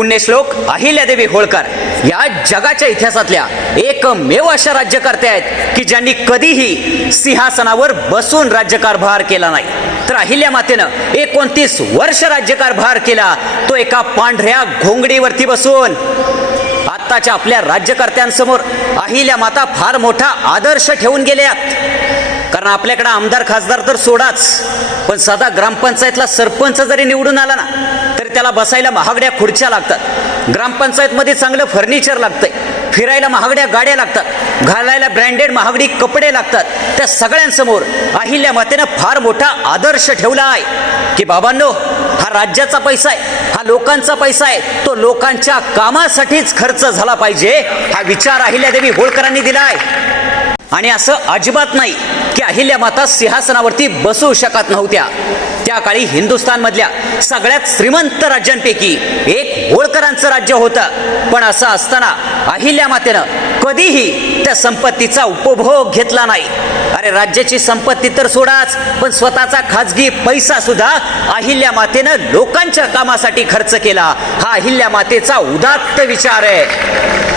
पुण्यश्लोक अहिल्यादेवी होळकर या जगाच्या इतिहासातल्या एकमेव अशा राज्यकर्त्या आहेत की ज्यांनी कधीही सिंहासनावर बसून राज्यकारभार केला नाही. तर अहिल्या मातेनं 29 वर्ष राज्यकारभार केला, तो एका पांढऱ्या घोंगडीवरती बसून. आत्ताच्या आपल्या राज्यकर्त्यांसमोर अहिल्या माता फार मोठा आदर्श ठेवून गेल्या. कारण आपल्याकडे आमदार खासदार तर सोडाच, पण साधा ग्रामपंचायतला सरपंच जरी निवडून आला ना तरी त्याला बसायला महागड्या खुर्च्या लागतात, ग्रामपंचायतमध्ये चांगलं फर्निचर लागतंय, फिरायला महागड्या गाड्या लागतात, घालायला ब्रँडेड महागडी कपडे लागतात. त्या सगळ्यांसमोर अहिल्या मातेनं फार मोठा आदर्श ठेवला आहे की बाबांनो, हा राज्याचा पैसा आहे, हा लोकांचा पैसा आहे, तो लोकांच्या कामासाठीच खर्च झाला पाहिजे, हा विचार अहिल्यादेवी होळकरांनी दिला आहे. आणि असं अजिबात नाही की अहिल्या माता सिंहासनावरती बसू शकत नव्हत्या. त्या काळी हिंदुस्थानमधल्या सगळ्यात श्रीमंत राज्यांपैकी एक होळकरांचं राज्य होतं. पण असं असताना अहिल्या मातेनं कधीही त्या संपत्तीचा उपभोग घेतला नाही. अरे राज्याची संपत्ती तर सोडाच, पण स्वतःचा खाजगी पैसा सुद्धा अहिल्या मातेनं लोकांच्या कामासाठी खर्च केला. हा अहिल्या मातेचा उदात्त विचार आहे.